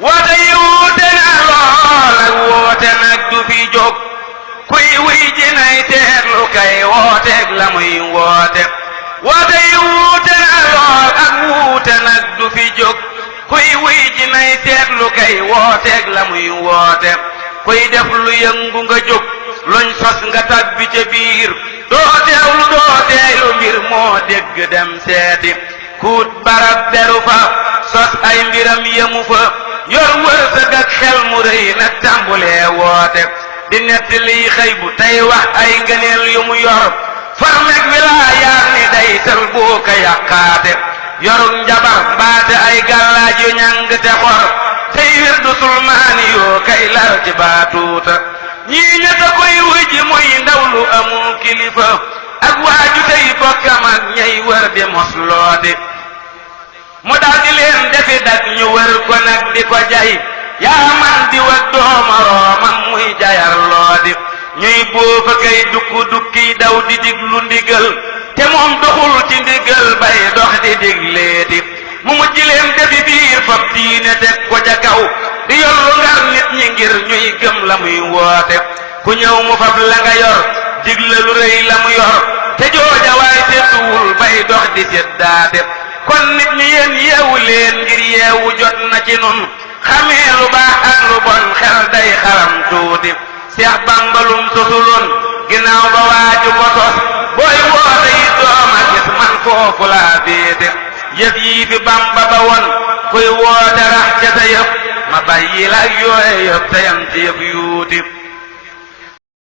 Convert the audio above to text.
woote yi wuute na lool ak woote nag du fi jóg kuy wuy ji nay teerlu kay wooteeg la muy woote woote yi wuute na lool ak wuute nag du fi jóg kuy wuy ji nay teerlu kay wooteeg la muy woote kuy def lu yëngu nga jóg luñ sos nga tabbi ca biir doo teewlu doo teeylu mbir moo dégg dem seeti kuut barab beru fa sos ay mbiram yemu fa yor wërsëg ak xel mu rëy nag tàmbulee woote di nett liy xëy bu tey wax ay ngëneel yu mu yor far meg wilaayaat ni day tël boo ka yàqaate yorug njabar mbaate ay gàllaaj yu ñàng te xor tey wir du sulmaani yoo kay lar ci baatuuta ñii ñetta koy wuy ji muy ndaw lu amul kilifa ak waaju tey bokkam ak ñay wër di mosloote mu dal di leen defi dak ñu wër ko nag di ko jay yaa man di wag doomoroomam muy jayar loodi ñuy boofa kay dukku dukki daw di diglu ndigal te moom doxul ci ndigal bay dox di digleeti mu mujj leen defi biir fab diine teg ko ca kaw di yollu ngar nit ñi ngir ñuy gëm la muy woote ku ñëw mu fab la nga yor digle lu rëy la mu yor te jooja waay te tuwul bay dox di seddaate kon nit ñi yéen yeewu leen ngir yeewu jot na ci nun xamee lu baax ak lu bon xel day xaram tuuti Seex Bamba lum sosuloon ginnaaw ba waaju ko sos booy woote yi dooma gis man foofu laa féete yëf yii fi Bamba ba woon kuy woote rax ca sa yëf ma bàyyi la yooye yëf te yam ci yëf yuuti